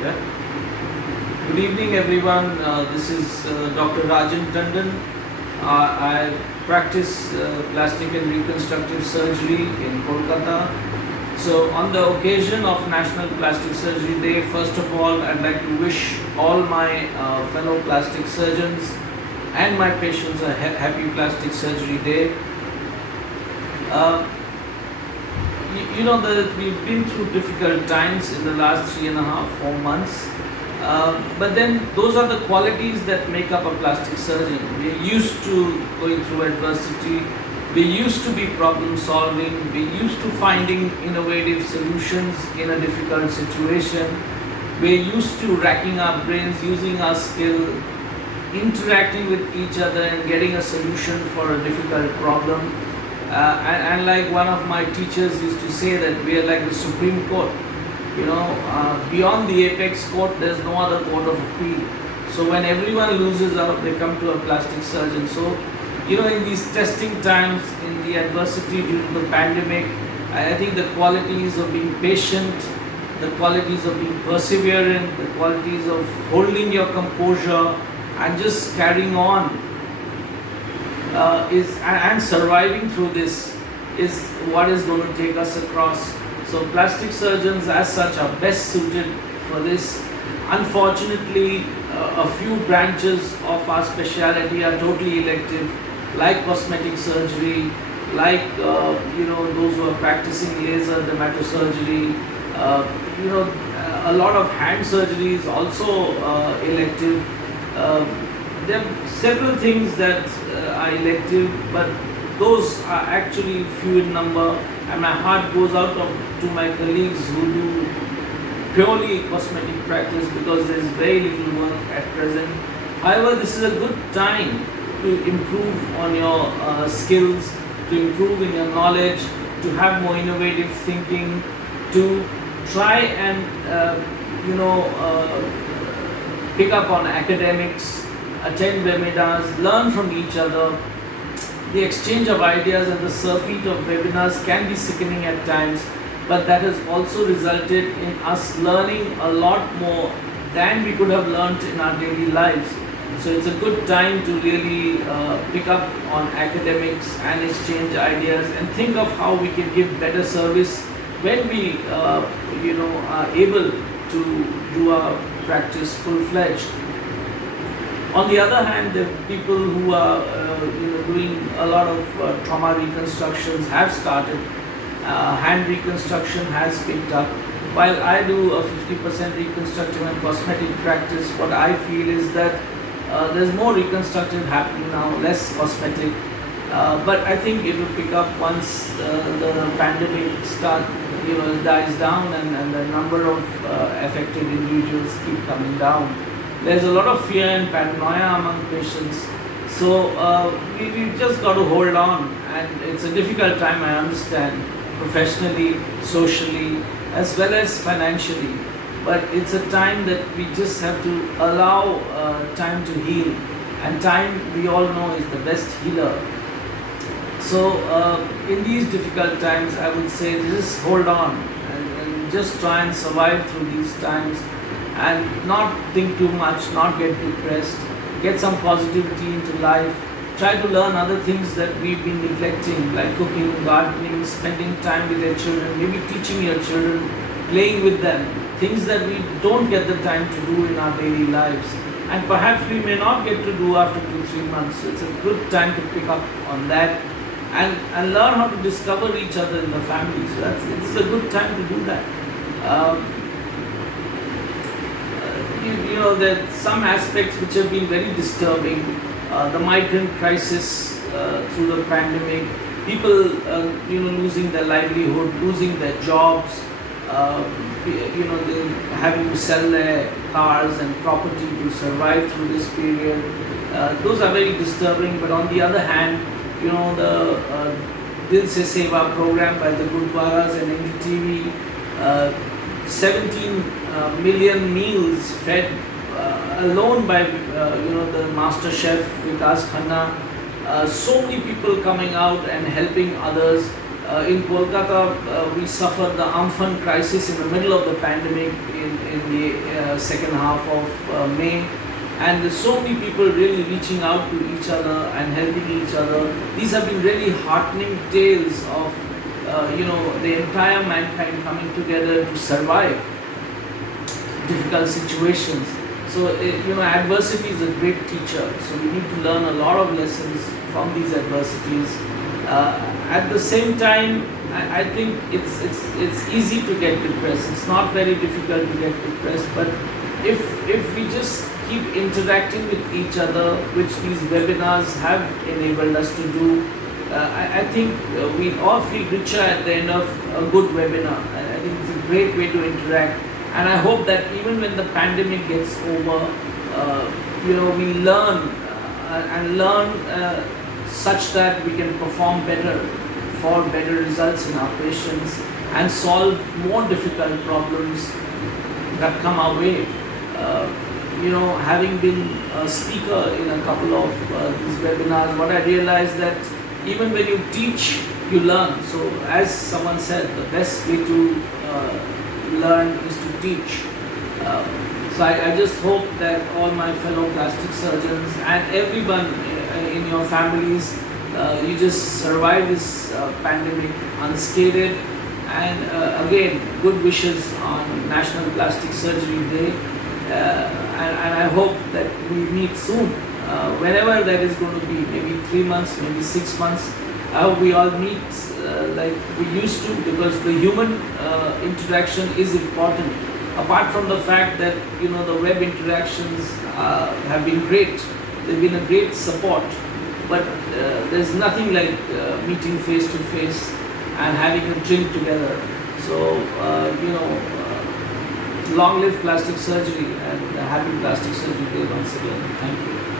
Yeah. Good evening, everyone. This is Dr. Rajan Tondon. I practice plastic and reconstructive surgery in Kolkata. So, on the occasion of National Plastic Surgery Day, first of all, I'd like to wish all my fellow plastic surgeons and my patients a happy Plastic Surgery Day. Uh, we've been through difficult times in the last 3.5, 4 months. But then those are the qualities that make up a plastic surgeon. We're used to going through adversity. We're used to be problem solving. We're used to finding innovative solutions in a difficult situation. We're used to racking our brains, using our skill, interacting with each other and getting a solution for a difficult problem. And like one of my teachers used to say, that we are like the Supreme Court. Beyond the apex court, there's no other court of appeal. So when everyone loses out, they come to a plastic surgeon. So, in these testing times, in the adversity due to the pandemic, I think the qualities of being patient, the qualities of being perseverant, the qualities of holding your composure and just carrying on and surviving through this is what is going to take us across. So plastic surgeons as such are best suited for this. Unfortunately, a few branches of our specialty are totally elective, like cosmetic surgery, like those who are practicing laser dermatosurgery. A lot of hand surgery is also elective. There are several things that are elective, but those are actually few in number, and my heart goes out to my colleagues who do purely cosmetic practice, because there is very little work at present. However, this is a good time to improve on your skills, to improve in your knowledge, to have more innovative thinking, to try and pick up on academics, attend webinars, learn from each other. The exchange of ideas and the surfeit of webinars can be sickening at times, but that has also resulted in us learning a lot more than we could have learnt in our daily lives. So it's a good time to really pick up on academics and exchange ideas and think of how we can give better service when we are able to do our practice full-fledged. On the other hand, the people who are doing a lot of trauma reconstructions have started. Hand reconstruction has picked up. While I do a 50% reconstructive and cosmetic practice, what I feel is that there's more reconstructive happening now, less cosmetic. But I think it will pick up once the pandemic dies down and the number of affected individuals keep coming down. There's a lot of fear and paranoia among patients. So we've just got to hold on, and it's a difficult time, I understand, professionally, socially, as well as financially. But it's a time that we just have to allow time to heal, and time, we all know, is the best healer. So in these difficult times, I would say just hold on and just try and survive through these times, and not think too much, not get depressed, get some positivity into life, try to learn other things that we've been neglecting, like cooking, gardening, spending time with your children, maybe teaching your children, playing with them, things that we don't get the time to do in our daily lives, and perhaps we may not get to do after 2-3 months. So it's a good time to pick up on that and learn how to discover each other in the family. So it's a good time to do that. There are some aspects which have been very disturbing. The migrant crisis through the pandemic, people losing their livelihood, losing their jobs, they having to sell their cars and property to survive through this period. Those are very disturbing. But on the other hand, the Dil Se Seva program by the Gurdwaras and NDTV, 17 million meals fed alone by the master chef Vikas Khanna. So many people coming out and helping others. In Kolkata, we suffered the Amphan crisis in the middle of the pandemic in the second half of May. And there's so many people really reaching out to each other and helping each other. These have been really heartening tales of the entire mankind coming together to survive difficult situations. So adversity is a great teacher. So we need to learn a lot of lessons from these adversities. At the same time, I think it's easy to get depressed. It's not very difficult to get depressed, but if we just keep interacting with each other, which these webinars have enabled us to do, I think we all feel richer at the end of a good webinar. I think it's a great way to interact, and I hope that even when the pandemic gets over, we learn and learn such that we can perform better for better results in our patients and solve more difficult problems that come our way. Having been a speaker in a couple of these webinars, what I realized that even when you teach, you learn. So as someone said, the best way to learn is to teach. So I just hope that all my fellow plastic surgeons and everyone in your families, you just survive this pandemic unscathed. And again, good wishes on National Plastic Surgery Day. And I hope that we meet soon, whenever that is going to be, maybe 3 months, maybe 6 months. I hope we all meet like we used to, because the human interaction is important. Apart from the fact that the web interactions have been great, they've been a great support, but there's nothing like meeting face to face and having a drink together. So long live plastic surgery, and happy Plastic Surgery Day once again. Thank you.